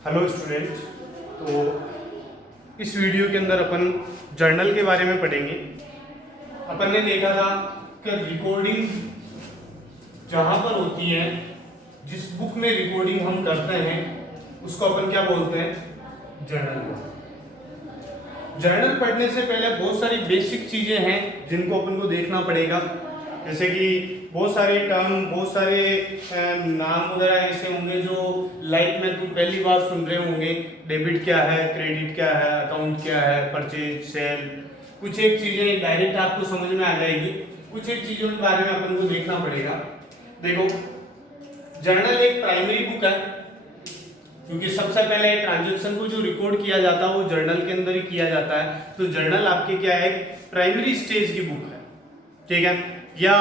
Hello student. तो इस video के अंदर अपन जर्नल के बारे में पढ़ेंगे। अपन ने देखा था कि रिकॉर्डिंग जहाँ पर होती है, जिस बुक में रिकॉर्डिंग हम करते हैं उसको अपन क्या बोलते हैं? जर्नल। जर्नल पढ़ने से पहले बहुत सारी बेसिक चीज़ें हैं जिनको अपन को देखना पड़ेगा, जैसे कि बहुत सारे टर्म, बहुत सारे नाम वगैरह ऐसे होंगे जो लाइफ में तुम पहली बार सुन रहे होंगे। डेबिट क्या है, क्रेडिट क्या है, अकाउंट क्या है, परचेज, सेल। कुछ एक चीज़ें डायरेक्ट आपको समझ में आ जाएगी, कुछ एक चीज़ों के बारे में अपन को देखना पड़ेगा। देखो, जर्नल एक प्राइमरी बुक है, क्योंकि सबसे पहले ट्रांजैक्शन को जो रिकॉर्ड किया जाता है वो जर्नल के अंदर ही किया जाता है। तो जर्नल आपके क्या है? प्राइमरी स्टेज की बुक है, ठीक है? या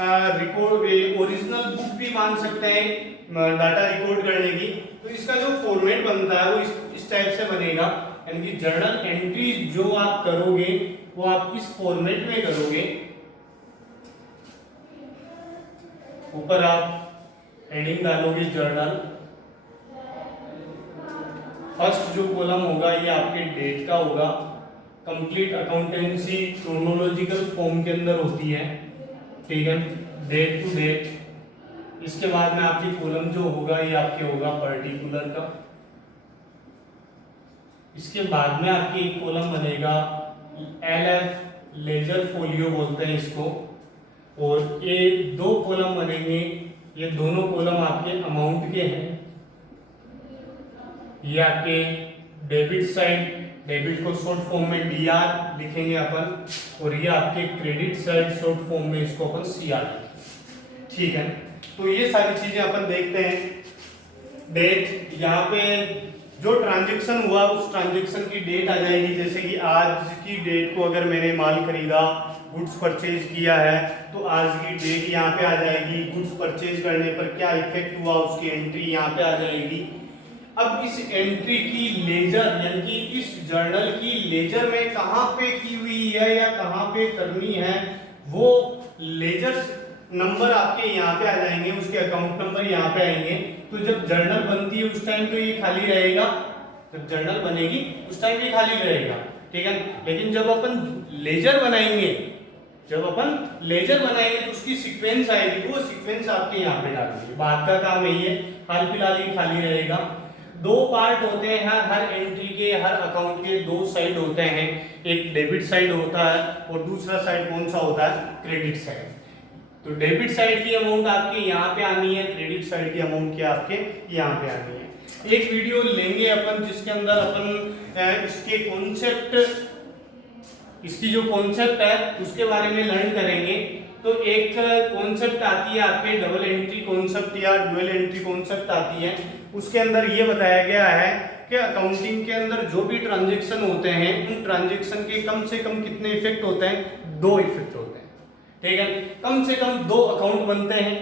रिकॉर्ड ओरिजिनल बुक भी मान सकते हैं डाटा रिकॉर्ड करने की। तो इसका जो फॉर्मेट बनता है वो इस टाइप से बनेगा, यानी कि जर्नल एंट्री जो आप करोगे वो आप इस फॉर्मेट में करोगे। ऊपर आप हेडिंग डालोगे जर्नल। फर्स्ट जो कॉलम होगा ये आपके डेट का होगा। कंप्लीट अकाउंटेंसी क्रोनोलॉजिकल फॉर्म के अंदर होती है, ठीक है, डेट टू डेट। इसके बाद में आपकी कॉलम जो होगा ये आपके होगा पर्टिकुलर का। इसके बाद में आपकी एक कॉलम बनेगा LF, लेजर फोलियो बोलते हैं इसको। और ये दो कॉलम बनेंगे, ये दोनों कॉलम आपके अमाउंट के हैं। ये आपके डेबिट साइड, डेबिट को शॉर्ट फॉर्म में DR लिखेंगे अपन, और ये आपके क्रेडिट साइड शॉर्ट फॉर्म में इसको अपन CR लिखेंगे, ठीक है। तो ये सारी चीजें अपन देखते हैं। डेट, यहाँ पे जो ट्रांजैक्शन हुआ उस ट्रांजैक्शन की डेट आ जाएगी। जैसे कि आज की डेट को अगर मैंने माल खरीदा, गुड्स परचेज किया है, तो आज की डेट यहाँ पे आ जाएगी। गुड्स परचेज करने पर क्या इफेक्ट हुआ उसकी एंट्री यहाँ पे आ जाएगी। अब इस एंट्री की लेजर, यानी कि इस जर्नल की लेजर में कहाँ पे की हुई है या कहाँ पे करनी है, वो लेजर नंबर आपके यहाँ पे आ जाएंगे, उसके अकाउंट नंबर यहाँ पे आएंगे। तो जब जर्नल बनती है उस टाइम तो ये खाली रहेगा, जब जर्नल बनेगी उस टाइम ये खाली रहेगा, ठीक है। लेकिन जब अपन लेजर बनाएंगे, तो उसकी सीक्वेंस आएगी, तो वो सीक्वेंस आपके यहाँ पे डालेंगे। बाद का काम यही है, हाल फिलहाल ये खाली रहेगा। दो पार्ट होते हैं हर एंट्री के, हर अकाउंट के दो साइड होते हैं। एक डेबिट साइड होता है और दूसरा साइड कौन सा होता है? Credit side. तो डेबिट साइड की अमाउंट आपके यहाँ पे आनी है, क्रेडिट साइड की अमाउंट की आपके यहाँ पे आनी है। एक वीडियो लेंगे अपन जिसके अंदर अपन इसके कॉन्सेप्ट, इसकी जो कॉन्सेप्ट है उसके बारे में लर्न करेंगे। तो एक कॉन्सेप्ट आती है आपके डबल एंट्री कॉन्सेप्ट या डुअल एंट्री कॉन्सेप्ट आती है। उसके अंदर ये बताया गया है कि अकाउंटिंग के अंदर जो भी ट्रांजैक्शन होते हैं उन ट्रांजैक्शन के कम से कम कितने इफेक्ट होते हैं? 2 इफेक्ट होते हैं, ठीक है। कम से कम 2 अकाउंट बनते हैं।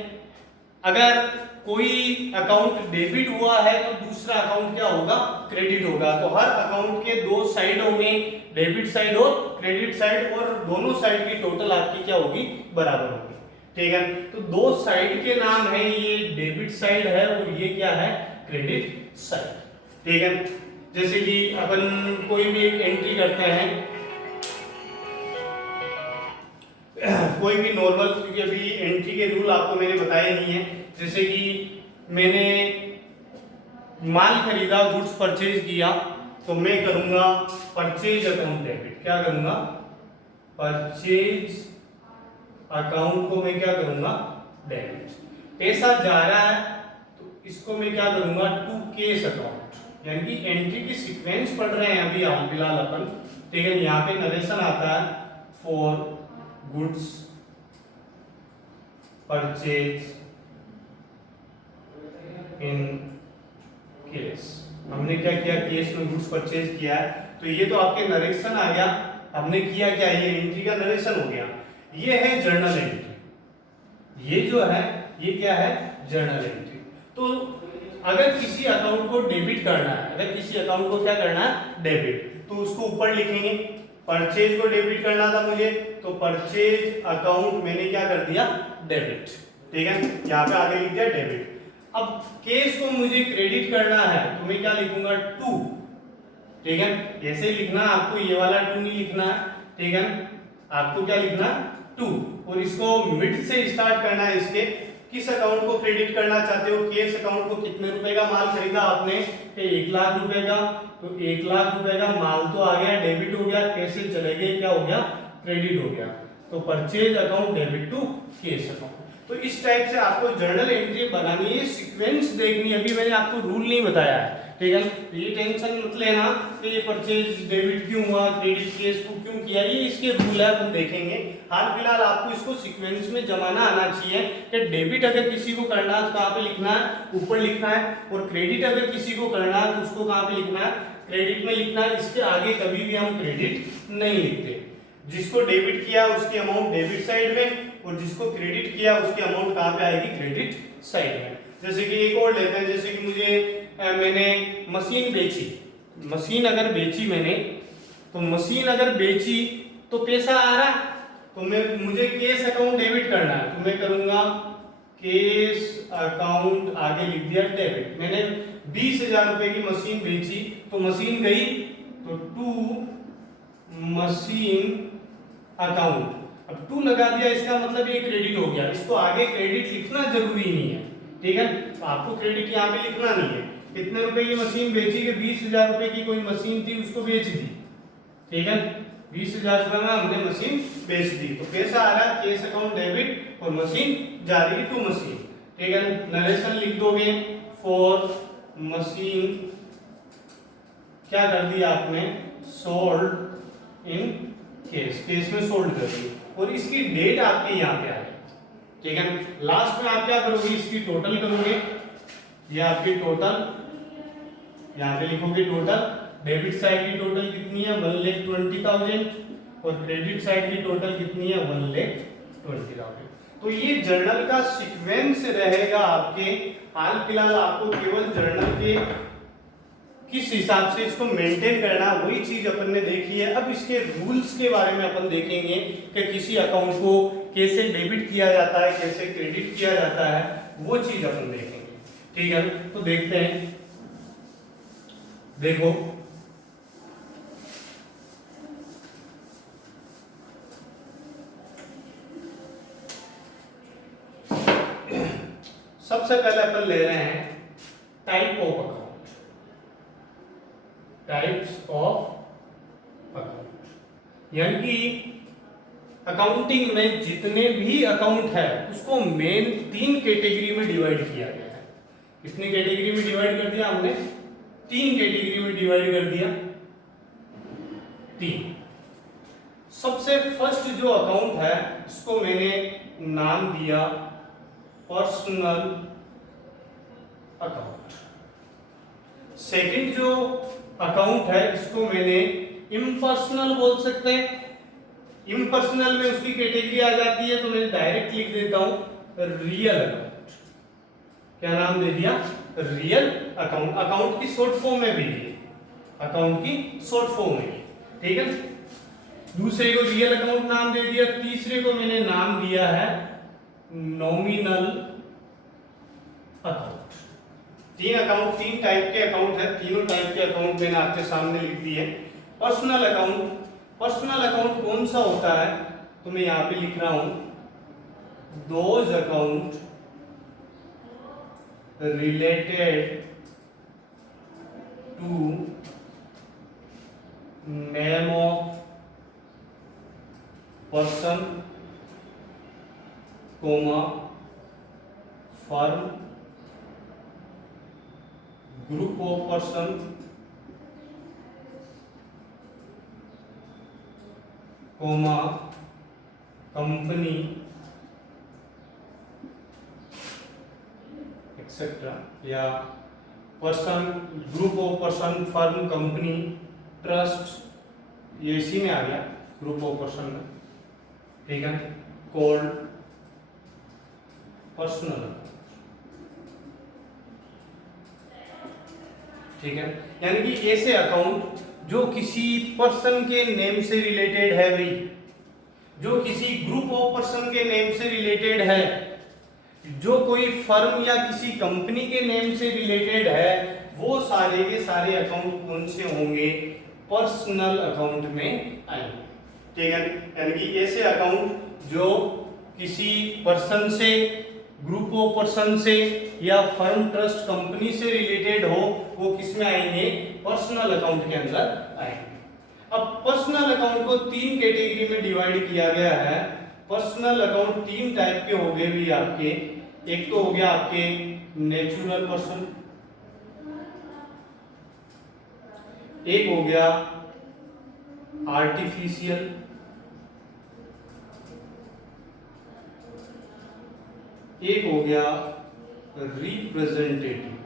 अगर कोई अकाउंट डेबिट हुआ है तो दूसरा अकाउंट क्या होगा? क्रेडिट होगा। तो हर अकाउंट के 2 साइड होंगे, डेबिट साइड और क्रेडिट साइड, और दोनों साइड की टोटल आपकी क्या होगी? बराबर होगी, ठीक है। तो 2 साइड के नाम है, ये डेबिट साइड है और ये क्या है? क्रेडिट साइड, ठीक है। जैसे कि अपन कोई भी एक एंट्री करते हैं, कोई भी नॉर्मल, क्योंकि अभी एंट्री के रूल आपको मैंने बताए नहीं है। जैसे कि मैंने माल खरीदा, गुड्स परचेज किया, तो मैं करूंगा परचेज अकाउंट डेबिट। क्या करूंगा? परचेज अकाउंट को मैं क्या करूंगा? डेबिट। पैसा जा रहा है तो इसको मैं क्या करूंगा? टू केस अकाउंट, यानी कि एंट्री की सीक्वेंस पढ़ रहे हैं अभी हाल फिलहाल अपन, ठीक है। यहाँ पे नरेशन आता है for goods purchase in case. हमने क्या किया? केस में गुड्स परचेज किया है, तो ये तो आपके नरेशन आ गया। हमने किया क्या? ये एंट्री का नरेशन हो गया। ये है जर्नल एंट्री। ये जो है ये क्या है? Journal entry. तो अगर किसी अकाउंट को डेबिट करना है, अगर किसी अकाउंट को क्या करना है? डेबिट, तो उसको ऊपर लिखेंगे। परचेज को डेबिट करना था मुझे, तो परचेज अकाउंट मैंने क्या कर दिया? डेबिट, ठीक है। यहाँ पे आगे लिख दिया डेबिट। अब केस को मुझे क्रेडिट करना है तो मैं क्या लिखूंगा 2, ठीक है। ऐसे लिखना, आपको ये वाला 2 नहीं लिखना है, ठीक है। आपको क्या लिखना 2, और इसको मिड से स्टार्ट करना है। इसके किस अकाउंट को क्रेडिट करना चाहते हो, केस अकाउंट को कितने रुपए का माल खरीदा आपने, 1 लाख रुपए का, तो 1 लाख रुपए का माल तो आ गया, डेबिट हो गया, पैसे चले गए, क्या हो गया, क्रेडिट हो गया। तो purchase account debit to cash account. तो इस टाइप से आपको जर्नल एंट्री बनानी है, सीक्वेंस देखनी है। अभी मैंने आपको रूल नहीं बताया है, ठीक है। ये टेंशन मत लेना कि ये परचेज डेबिट क्यों हुआ, क्रेडिट केस को क्यों किया, ये इसके रूल है, हम देखेंगे। हाल फिलहाल आपको इसको सीक्वेंस में जमाना आना चाहिए कि डेबिट अगर किसी को करना है तो कहाँ पे लिखना है, ऊपर लिखना है, और क्रेडिट अगर किसी को करना है तो उसको कहाँ पे लिखना है, क्रेडिट में लिखना है। इसके आगे कभी भी हम क्रेडिट नहीं लिखते। जिसको डेबिट किया उसकी अमाउंट डेबिट साइड में, और जिसको क्रेडिट किया उसकी अमाउंट कहाँ पे आएगी, क्रेडिट साइड में। जैसे कि एक और लेते हैं, जैसे कि मैंने मशीन बेची, मशीन अगर बेची मैंने, तो मशीन अगर बेची तो पैसा आ रहा, तो मुझे केस अकाउंट डेबिट करना है, तो मैं करूंगा केस अकाउंट, आगे लिख दिया डेबिट। मैंने 20,000 रुपए की मशीन बेची, तो मशीन गई, तो टू मशीन अकाउंट, अब 2 लगा दिया, इसका मतलब ये क्रेडिट हो गया। इसको आगे क्रेडिट लिखना जरूरी नहीं है, ठीक है। आपको क्रेडिट यहाँ पे लिखना नहीं है। कितने रुपए की मशीन बेची, कि 20,000 रुपए की कोई मशीन थी, उसको बेच दी, ठीक है। 20,000 रुपए में हमने मशीन बेच दी, तो पैसा आ रहा है, केस अकाउंट डेबिट, और मशीन जा रही है टू मशीन, ठीक है। नरेशन लिख दोगे फॉर मशीन, क्या कर दिया आपने, सोल्ड इन केस, केस में सोल्ड कर दी, और इसकी डेट आपके यहाँ पे आ गई, ठीक है। लास्ट में आप क्या करोगे, इसकी टोटल करोगे, ये आपकी टोटल, यहाँ पे लिखोगे टोटल, डेबिट साइड की टोटल कितनी है, 1,20,000, और क्रेडिट साइड की टोटल कितनी है, 1,20,000। तो ये जर्नल का सीक्वेंस रहेगा आपके। हाल फिलहाल आपको केवल जर्नल के किस हिसाब से इसको मेंटेन करना, वही चीज अपन ने देखी है। अब इसके रूल्स के बारे में अपन देखेंगे कि किसी अकाउंट को कैसे डेबिट किया जाता है, कैसे क्रेडिट किया जाता है, वो चीज अपन देखेंगे, ठीक है। तो देखते हैं, देखो सबसे पहले अपन ले रहे हैं type of account, types of account, यानी कि अकाउंटिंग में जितने भी अकाउंट है उसको मेन 3 कैटेगरी में डिवाइड किया गया है। कितनी कैटेगरी में डिवाइड कर दिया हमने, 3 कैटेगरी में डिवाइड कर दिया, 3। सबसे फर्स्ट जो अकाउंट है इसको मैंने नाम दिया पर्सनल अकाउंट। सेकंड जो अकाउंट है इसको मैंने इम्पर्सनल बोल सकते हैं। इम्पर्सनल में उसकी कैटेगरी आ जाती है, तो मैं डायरेक्ट लिख देता हूं रियल अकाउंट। क्या नाम दे दिया, रियल अकाउंट। अकाउंट की शॉर्ट फॉर्म में भी है, अकाउंट की शॉर्ट फॉर्म में, ठीक है। दूसरे को रियल अकाउंट नाम दे दिया, तीसरे को मैंने नाम दिया है नॉमिनल अकाउंट। 3 अकाउंट, 3 टाइप के अकाउंट है, तीनों टाइप के अकाउंट मैंने आपके सामने लिख दिए। पर्सनल अकाउंट, पर्सनल अकाउंट कौन सा होता है, तो मैं यहां पे लिख रहा हूं those account related to name of person comma firm group of person comma company etcetera, या person group of person firm company trust, ये इसी में आ गया ग्रुप ऑफ पर्सन में, ठीक है। कॉल्ड पर्सनल, ठीक है। यानी कि ऐसे अकाउंट जो किसी पर्सन के नेम से रिलेटेड है, भाई जो किसी ग्रुप ऑफ पर्सन के नेम से रिलेटेड है, जो कोई फर्म या किसी कंपनी के नेम से रिलेटेड है वो सारे के सारे अकाउंट कौन से होंगे, पर्सनल अकाउंट में आएंगे। ठीक है, यानी कि ऐसे अकाउंट जो किसी पर्सन से, ग्रुप ऑफ पर्सन से या फर्म, ट्रस्ट, कंपनी से रिलेटेड हो, वो किस में आएंगे, पर्सनल अकाउंट के अंदर आएंगे। अब पर्सनल अकाउंट को 3 कैटेगरी में डिवाइड किया गया है। पर्सनल अकाउंट 3 टाइप के हो गए भी आपके। एक तो हो गया आपके नेचुरल पर्सन, एक हो गया आर्टिफिशियल, एक हो गया रिप्रेजेंटेटिव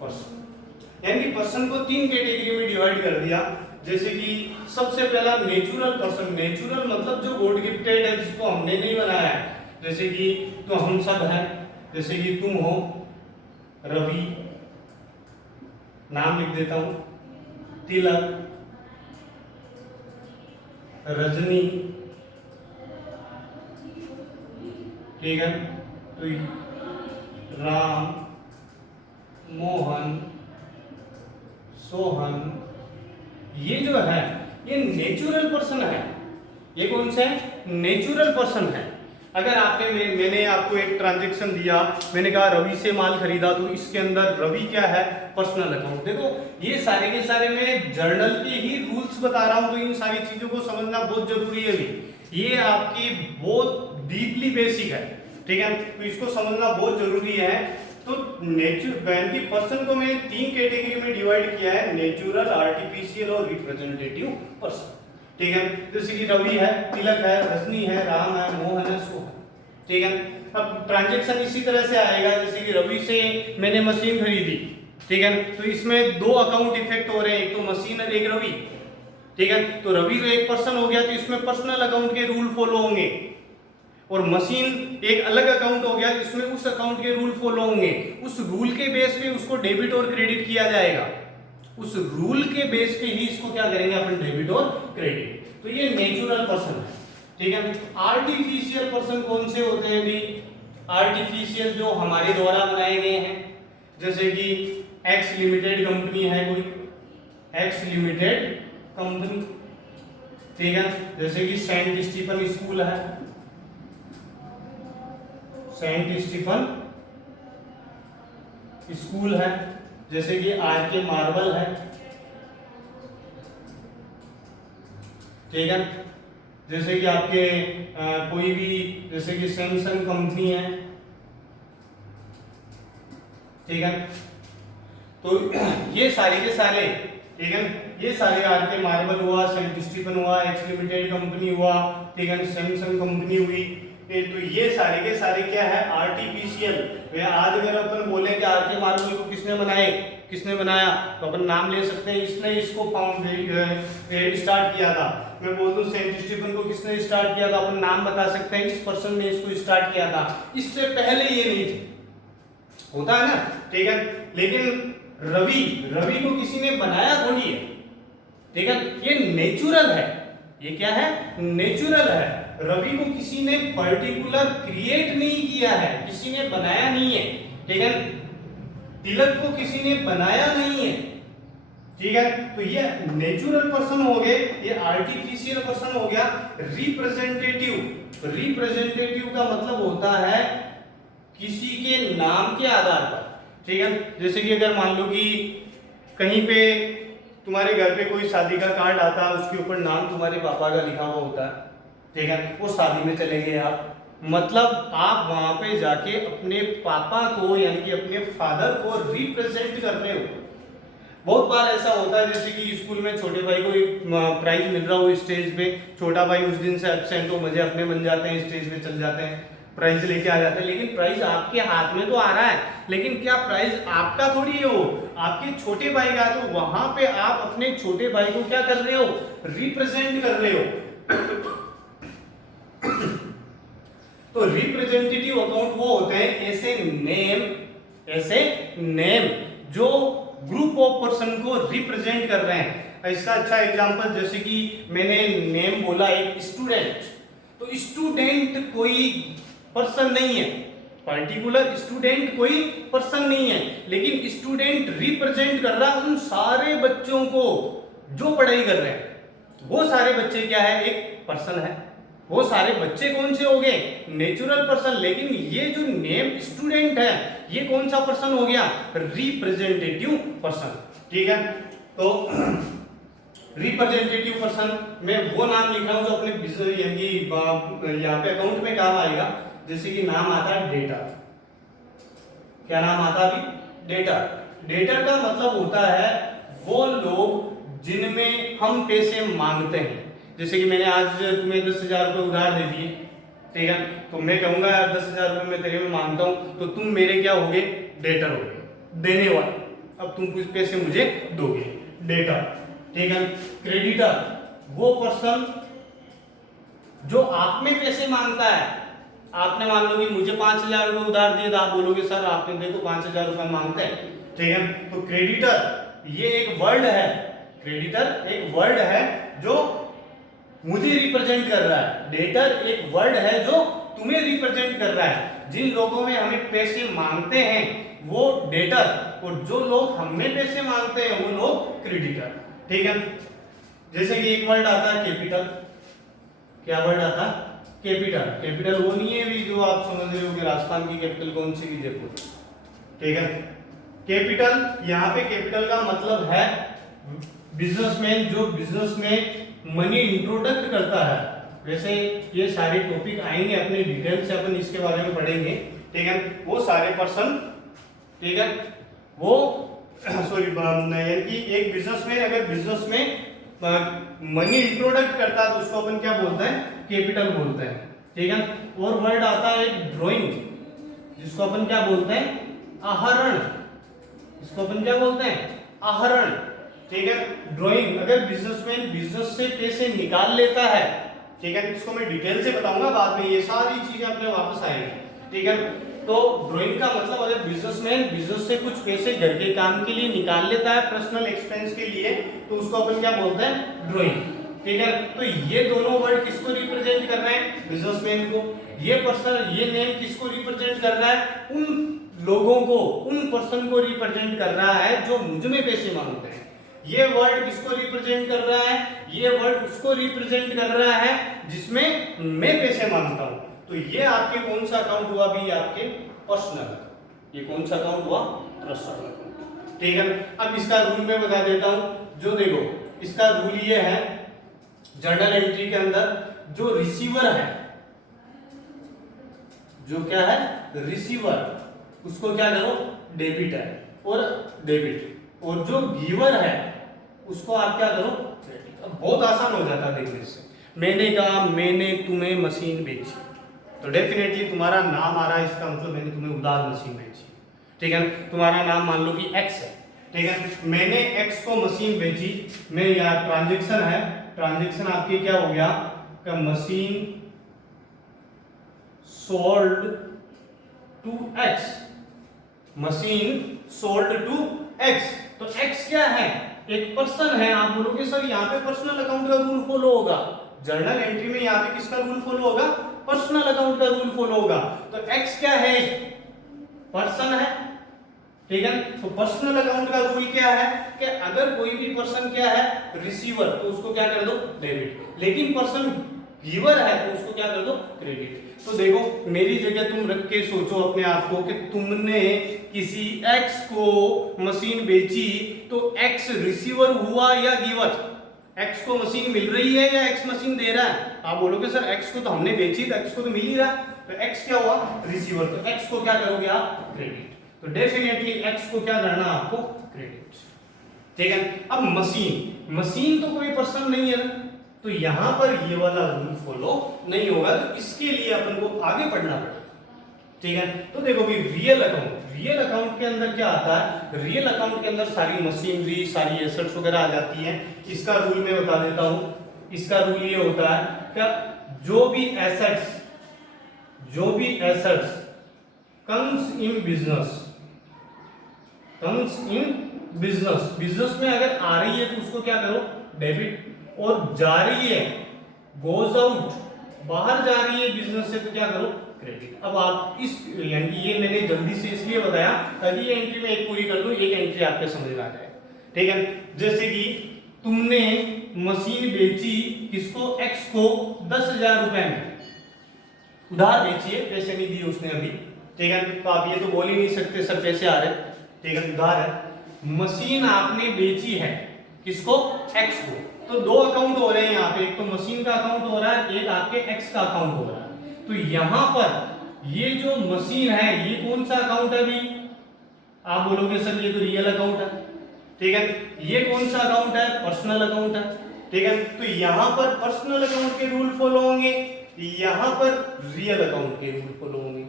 पर्सन। यानी पर्सन को 3 कैटेगरी में डिवाइड कर दिया। जैसे कि सबसे पहला नेचुरल पर्सन। नेचुरल मतलब जो गॉड गिफ्टेड है, जिसको हमने नहीं बनाया है। जैसे कि तो हम सब हैं, जैसे कि तुम हो रवि, नाम लिख देता हूं, तिलक, रजनी, ठीक है, तो राम, मोहन, सोहन, ये जो है ये नेचुरल पर्सन है। ये कौन से है, नेचुरल पर्सन है। अगर आपने मैंने आपको एक ट्रांजैक्शन दिया, मैंने कहा रवि से माल खरीदा, तो इसके अंदर रवि क्या है, पर्सनल अकाउंट। देखो ये सारे के सारे मैं जर्नल के ही रूल्स बता रहा हूं, तो इन सारी चीजों को समझना बहुत जरूरी है भी। ये आपकी बहुत डीपली बेसिक है, ठीक है, तो इसको समझना बहुत जरूरी है। तो नेचुरल पर्सन को मैं 3 कैटेगरी में डिवाइड किया है, नेचुरल, आर्टिफिशियल और रिप्रेजेंटेटिव पर्सन। ठीक है, जैसे कि रवि है, तिलक है, रजनी है, राम है, मोहन है, सोहन। ठीक है, अब ट्रांजैक्शन इसी तरह से आएगा। जैसे कि रवि से मैंने मशीन खरीदी, ठीक है, तो इसमें 2 अकाउंट इफेक्ट हो रहे हैं, एक तो मशीन और एक रवि। ठीक है, तो रवि तो एक पर्सन हो गया, तो इसमें पर्सनल अकाउंट के रूल फॉलो होंगे, और मशीन एक अलग अकाउंट हो गया, जिसमें उस अकाउंट के रूल फॉलो होंगे। उस रूल के बेस पे उसको डेबिट और क्रेडिट किया जाएगा। उस रूल के बेस पे ही इसको क्या करेंगे अपन, डेबिट और क्रेडिट। तो ये नेचुरल पर्सन है। ठीक है, आर्टिफिशियल पर्सन कौन से होते हैं भी, आर्टिफिशियल जो हमारे द्वारा बनाए गए हैं। जैसे कि एक्स लिमिटेड कंपनी है कोई, एक्स लिमिटेड कंपनी, ठीक है, जैसे कि सेंट स्टीफन स्कूल है, सेंट स्टीफन स्कूल है, जैसे कि आर के मार्बल है, ठीक है, जैसे कि आपके कोई भी, जैसे कि सैमसंग कंपनी है, ठीक है, तो ये सारे के सारे, ठीक है, ये सारे आर के मार्बल हुआ, सेंट स्टीफन हुआ, एक्स लिमिटेड कंपनी हुआ, ठीक है, सैमसंग कंपनी हुई। तो ये सारे के सारे क्या है, आर्टिफिशियल। आज अगर अपन बोले कि आर के मार्बल को किसने बनाए, किसने बनाया, तो अपन नाम ले सकते हैं, इसने इसको स्टार्ट किया था। मैं बोल दूं सेंट स्टीफन को किसने स्टार्ट किया था, अपन नाम बता सकते हैं, इस पर्सन ने इसको स्टार्ट किया था, इससे पहले ये नहीं थे, होता है ना, ठीक है। लेकिन रवि को किसी ने बनाया थोड़ी है, ठीक है, ये नेचुरल है। ये क्या है, नेचुरल है। रवि को किसी ने पर्टिकुलर क्रिएट नहीं किया है, किसी ने बनाया नहीं है, ठीक है। तिलक को किसी ने बनाया नहीं है, ठीक है, तो ये नेचुरल पर्सन हो गए, ये आर्टिफिशियल पर्सन हो गया। रिप्रेजेंटेटिव, रिप्रेजेंटेटिव का मतलब होता है किसी के नाम के आधार पर, ठीक है। जैसे कि अगर मान लो कि कहीं पे तुम्हारे घर पे कोई शादी का कार्ड आता है, उसके ऊपर नाम तुम्हारे पापा का लिखा हुआ होता है, ठीक है, वो शादी में चले गए आप, मतलब आप वहां पे जाके अपने पापा को यानी कि अपने फादर को रिप्रेजेंट कर रहे हो। बहुत बार ऐसा होता है, जैसे कि स्कूल में छोटे भाई को प्राइज मिल रहा हो स्टेज पे, छोटा भाई उस दिन से एब्सेंट हो, मजे अपने बन जाते हैं, स्टेज पे चल जाते हैं, प्राइज लेके आ जाते हैं, लेकिन प्राइज आपके हाथ में तो आ रहा है, लेकिन क्या प्राइज आपका थोड़ी है, वो आपके छोटे भाई का। तो वहां पे आप अपने छोटे भाई को क्या कर रहे हो, रिप्रेजेंट कर रहे हो। तो रिप्रेजेंटेटिव अकाउंट वो होते हैं ऐसे नेम जो ग्रुप ऑफ पर्सन को रिप्रेजेंट कर रहे हैं। इसका अच्छा एग्जांपल, जैसे कि मैंने नेम बोला एक स्टूडेंट, तो स्टूडेंट कोई पर्सन नहीं है, पर्टिकुलर स्टूडेंट कोई पर्सन नहीं है, लेकिन स्टूडेंट रिप्रेजेंट कर रहा है उन सारे बच्चों को जो पढ़ाई कर रहे हैं। वो सारे बच्चे क्या है, एक पर्सन है। वो सारे बच्चे कौन से हो गए, नेचुरल पर्सन। लेकिन ये जो नेम स्टूडेंट है ये कौन सा पर्सन हो गया, रिप्रेजेंटेटिव पर्सन। ठीक है, तो रिप्रेजेंटेटिव पर्सन में वो नाम लिख रहा हूं जो अपने यहाँ पे अकाउंट में काम आएगा। जैसे कि नाम आता है डेटर। क्या नाम आता है अभी, डेटर। डेटर का मतलब होता है वो लोग जिनमें हम पैसे मांगते हैं। जैसे कि मैंने आज तुम्हें 10,000 रुपये उधार दे दिए, ठीक है, तो मैं कहूंगा यार 10,000 रुपये मैं तेरे में मांगता हूं, तो तुम मेरे क्या होगे, डेटर होगे, देने वाले। अब तुम कुछ पैसे मुझे दोगे, डेटर। ठीक है, क्रेडिटर वो पर्सन जो आप में पैसे मांगता है। आपने मान लो कि मुझे 5,000 रुपये उधार दिए, तो आप बोलोगे सर आपने देखो 5,000 रुपये मांगते हैं। ठीक है, तो क्रेडिटर ये एक वर्ड है, क्रेडिटर एक वर्ड है जो मुझे रिप्रेजेंट कर रहा है। डेटर एक वर्ड है जो तुम्हें रिप्रेजेंट कर रहा है। जिन लोगों में हमें पैसे मांगते हैं वो डेटर, और जो लोग हमें पैसे मांगते हैं वो लोग क्रेडिटर। ठीक है, जैसे कि एक वर्ड आता है कैपिटल। क्या वर्ड आता है, कैपिटल। कैपिटल वो नहीं है भी जो आप समझ रहे हो कि राजस्थान की कैपिटल कौन सी, जयपुर। ठीक है, कैपिटल, यहाँ पे कैपिटल का मतलब है बिजनेसमैन, जो बिजनेस में मनी इंट्रोडक्ट करता है। वैसे ये सारे टॉपिक आएंगे अपने डिटेल से, अपन इसके बारे में पढ़ेंगे। ठीक है, वो सारे पर्सन, ठीक है, वो सॉरी यानी एक बिजनेसमैन अगर बिजनेस में मनी इंट्रोडक्ट करता है तो उसको अपन क्या बोलते हैं, कैपिटल बोलते हैं। ठीक है, और वर्ड आता है एक ड्राइंग, जिसको अपन क्या बोलते हैं, आहरण। इसको अपन क्या बोलते हैं, आहरण। ठीक है, ड्राइंग। अगर बिजनेसमैन बिजनेस से पैसे निकाल लेता है, ठीक है, इसको मैं डिटेल से बताऊंगा बाद में, ये सारी चीजें अपने वापस आएंगी। ठीक है, तो ड्राइंग का मतलब अगर बिजनेसमैन बिजनेस से कुछ पैसे घर के काम के लिए निकाल लेता है, पर्सनल एक्सपेंस के लिए, तो उसको अपन क्या बोलते हैं, ड्राइंग। ठीक है, तो ये दोनों वर्ड किसको रिप्रेजेंट कर रहे हैं, बिजनेसमैन को। ये पर्सन, ये नेम किसको रिप्रेजेंट कर रहा है, उन लोगों को, उन पर्सन को रिप्रेजेंट कर रहा है जो मुझ में पैसे मांगते हैं। ये वर्ड किसको रिप्रेजेंट कर रहा है, ये वर्ड उसको रिप्रेजेंट कर रहा है जिसमें मैं पैसे मांगता हूं। तो ये आपके कौन सा अकाउंट हुआ भी, आपके पर्सनल। ये कौन सा अकाउंट हुआ, पर्सनल अकाउंट। ठीक है, अब इसका रूल मैं बता देता हूं। जो देखो इसका रूल ये है, जर्नल एंट्री के अंदर जो रिसीवर है, जो क्या है, रिसीवर, उसको क्या करो, डेबिट है और डेबिट, और जो गिवर है उसको आप क्या करो, क्रेडिट। अब बहुत आसान हो जाता है देखने से। मैंने कहा मैंने तुम्हें मशीन बेची, तो डेफिनेटली तुम्हारा नाम आ रहा है, इसका मतलब मैंने तुम्हें उधार मशीन बेची। ठीक है, तुम्हारा नाम मान लो कि एक्स है। ठीक है, मैंने एक्स को मशीन बेची, मैं यहाँ ट्रांजेक्शन है, ट्रांजेक्शन आपकी क्या हो गया, का machine sold to X, machine sold to X. तो एक्स क्या है, एक पर्सन है। आप बोलोगे सर यहाँ पे पर्सनल अकाउंट का रूल फॉलो होगा, जर्नल एंट्री में यहाँ पे किसका रूल फॉलो होगा, पर्सनल अकाउंट का रूल फॉलो होगा। तो एक्स क्या है, पर्सन है। ठीक है, तो पर्सनल अकाउंट का रूल क्या है कि अगर कोई भी पर्सन क्या है, रिसीवर, तो उसको क्या कर दो, डेबिट। लेकिन पर्सन गिवर है तो उसको क्या कर दो, क्रेडिट। तो देखो मेरी जगह तुम रख के सोचो अपने आप को कि तुमने किसी एक्स को मशीन बेची, तो एक्स रिसीवर हुआ या गिवर, एक्स को मशीन मिल रही है या एक्स मशीन दे रहा है। आप बोलोगे सर एक्स को तो हमने बेची, तो एक्स को तो मिल ही रहा है, तो एक्स क्या हुआ, रिसीवर। तो एक्स को क्या करोगे आप, क्रेडिट। तो डेफिनेटली एक्स को क्या करना आपको, क्रेडिट। ठीक है, अब मशीन, मशीन तो कोई पर्सन नहीं है, तो यहां पर ये वाला रूल फॉलो नहीं होगा, तो इसके लिए अपन को आगे पढ़ना पड़ेगा। ठीक है, तो देखो भी रियल अकाउंट, रियल अकाउंट के अंदर क्या आता है, रियल अकाउंट के अंदर सारी मशीनरी, सारी एसेट्स वगैरह आ जाती हैं। इसका रूल मैं बता देता हूं। इसका रूल ये होता है कि जो भी assets comes in business, comes in business, business में अगर आ रही है तो उसको क्या करो, डेबिट, और जा रही है, गोज आउट, बाहर जा रही है बिजनेस से तो क्या करो, क्रेडिट। अब आप इस यानी ये मैंने जल्दी से इसलिए बताया ताकि ये एंट्री में एक पूरी कर दूं, एक एंट्री आपके समझ में आ जाए, ठीक है। जैसे कि तुमने मशीन बेची किसको, एक्स को 10,000 रुपए में, उधार बेची है, पैसे नहीं दिए उसने अभी, ठीक है। तो आप ये तो बोल ही नहीं सकते सर पैसे आ रहे, ठीक है, उधार है। मशीन आपने बेची है किसको, एक्स को, तो दो अकाउंट हो रहे हैं यहाँ पे, एक तो मशीन का अकाउंट हो रहा है, एक आपके एक्स का अकाउंट हो रहा है। तो यहां पर ये जो मशीन है ये कौन सा अकाउंट है अभी, आप बोलोगे सर ये तो रियल अकाउंट है, ठीक है। ये कौन सा अकाउंट है, पर्सनल अकाउंट है, ठीक है। तो यहां पर पर्सनल अकाउंट के रूल फॉलो होंगे, यहां पर रियल अकाउंट के रूल फॉलो होंगे।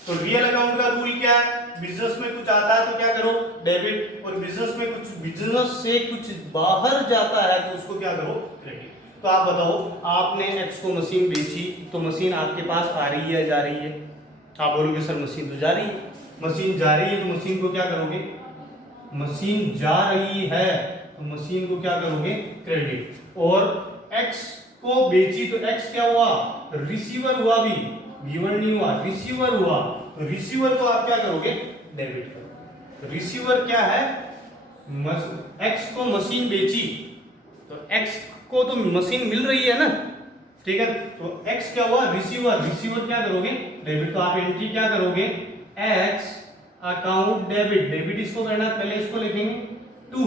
तो रियल अकाउंट का रूल क्या है, बिजनेस में कुछ आता है तो क्या करो, डेबिट, और बिजनेस में कुछ, बिजनेस से कुछ बाहर जाता है तो उसको क्या करो, क्रेडिट। तो आप बताओ, आपने एक्स को मशीन बेची तो मशीन आपके पास आ रही है जा रही है, आप बोलोगे सर मशीन तो जा रही है, मशीन जा रही है तो मशीन को क्या करोगे, मशीन जा रही है तो मशीन को क्या करोगे, क्रेडिट। और एक्स को बेची तो एक्स क्या हुआ, रिसीवर हुआ, भी गिवन नहीं हुआ, रिसीवर हुआ, तो रिसीवर को आप क्या करोगे, डेबिट करोगे। तो रिसीवर क्या है, एक्स को मशीन बेची तो एक्स को तो मशीन मिल रही है ना, ठीक है। तो एक्स क्या हुआ, रिसीवर, रिसीवर क्या करोगे, डेबिट। तो आप एंट्री क्या करोगे, एक्स अकाउंट डेबिट, डेबिट इसको करना है, पहले इसको लिखेंगे टू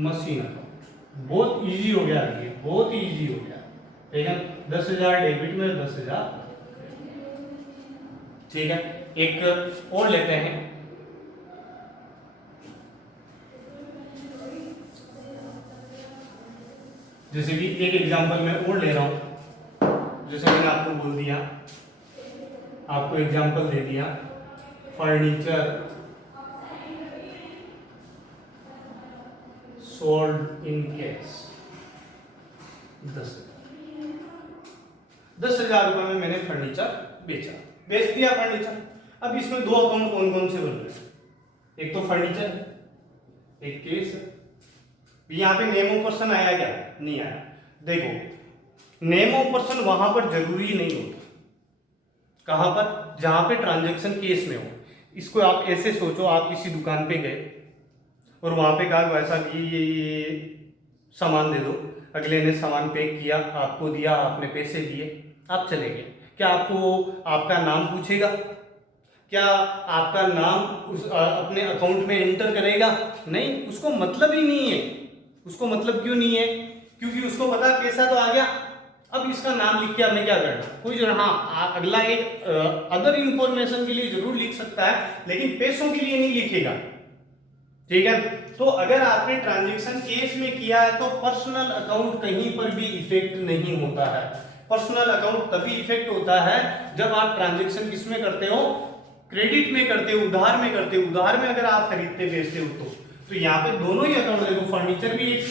मशीन अकाउंट। बहुत इजी हो गया, ये बहुत इजी हो गया, ठीक है। 10,000 डेबिट में 10,000, ठीक है। एक और लेते हैं, जैसे कि एक एग्जांपल मैं और ले रहा हूं, जैसे मैंने आपको बोल दिया, आपको एग्जांपल दे दिया, फर्नीचर सोल्ड इन कैश 10,000 रुपए में मैंने फर्नीचर बेचा, बेच दिया फर्नीचर। अब इसमें दो अकाउंट कौन कौन से बन रहे हैं, एक तो फर्नीचर है, एक केस है। यहाँ पे नेम ऑफ पर्सन आया क्या, नहीं आया। देखो नेम ऑफ पर्सन वहां पर जरूरी नहीं होता, कहां पर, जहां पे ट्रांजैक्शन केस में हो। इसको आप ऐसे सोचो, आप किसी दुकान पे गए और वहां पे कहा वैसा ये सामान दे दो, अगले ने सामान पे किया, आपको दिया, आपने पैसे दिए, आप चले गए। क्या आपको आपका नाम पूछेगा, क्या आपका नाम उस अपने अकाउंट में एंटर करेगा, नहीं, उसको मतलब ही नहीं है। उसको मतलब क्यों नहीं है, क्योंकि उसको पता पैसा तो आ गया, अब इसका नाम लिख के आपने क्या करना, कोई जो, हाँ अगला एक अदर इंफॉर्मेशन के लिए जरूर लिख सकता है, लेकिन पैसों के लिए नहीं लिखेगा, ठीक है। तो अगर आपने ट्रांजैक्शन केस में किया है तो पर्सनल अकाउंट कहीं पर भी इफेक्ट नहीं होता है। पर्सनल अकाउंट तभी इफेक्ट होता है जब आप ट्रांजैक्शन किसमें करते हो, क्रेडिट में करते हो, उधार में करते हो। उधार में अगर आप खरीदते बेचते हो तो यहाँ पे दोनों ही अकाउंट, देखो फर्नीचर भी एक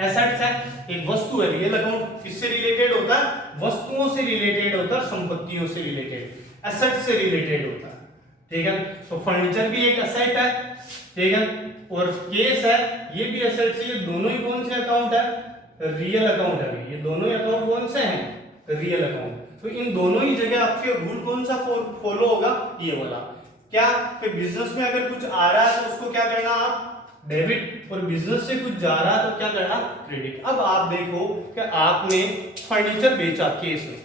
एसेट्स है, एक वस्तु है। रियल अकाउंट किससे रिलेटेड होता है, वस्तुओं से रिलेटेड होता है, संपत्तियों से रिलेटेड, एसेट से रिलेटेड होता है, ठीक है। तो फर्नीचर भी एक एसेट है, ठीक है, और केस है ये भी एसेट से। ये दोनों ही कौन से अकाउंट है, रियल अकाउंट है। ये दोनों ही अकाउंट कौन से हैं, रियल अकाउंट। तो इन दोनों ही जगह आपके रूल कौन सा फॉलो होगा, ये वाला। क्या, फिर बिजनेस में अगर कुछ आ रहा है तो उसको क्या करना आप, डेबिट, और बिजनेस से कुछ जा रहा है तो क्या करना, क्रेडिट। अब आप देखो कि आपने फर्नीचर बेचा, केस में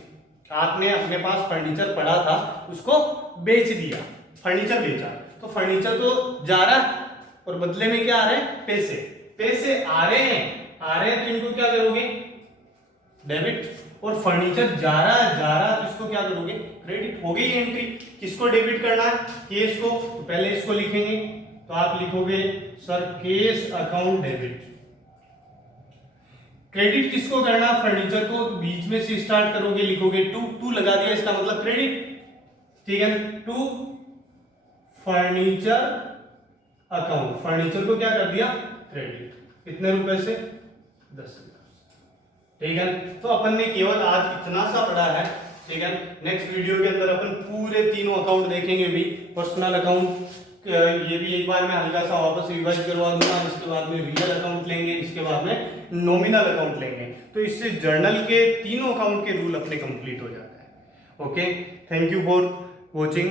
आपने अपने पास फर्नीचर पड़ा था उसको बेच दिया, फर्नीचर बेचा, तो फर्नीचर तो जा रहा है और बदले में क्या आ रहे हैं, पैसे। पैसे आ रहे हैं तो इनको क्या करोगे, डेबिट, और फर्नीचर जा रहा है तो इसको क्या करोगे, क्रेडिट। हो गई एंट्री। किसको डेबिट करना है, केस को, तो पहले इसको लिखेंगे, तो आप लिखोगे sir case account debit. Credit किसको करना, फर्नीचर को, बीच में से स्टार्ट करोगे, लिखोगे टू लगा दिया, इसका मतलब क्रेडिट, ठीक है। टू फर्नीचर अकाउंट, फर्नीचर को क्या कर दिया, क्रेडिट। कितने रुपए से, 10,000, ठीक है। तो अपन ने केवल आज इतना सा पढ़ा है, ठीक है। नेक्स्ट वीडियो के अंदर अपन पूरे तीनों अकाउंट देखेंगे भी, पर्सनल अकाउंट, ये भी एक बार मैं हल्का सा वापस रिवाइज करवा दूंगा। इसके बाद में रियल अकाउंट लेंगे, इसके बाद में नॉमिनल अकाउंट लेंगे। तो इससे जर्नल के तीनों अकाउंट के रूल अपने कंप्लीट हो जाता है। Okay, thank you for watching.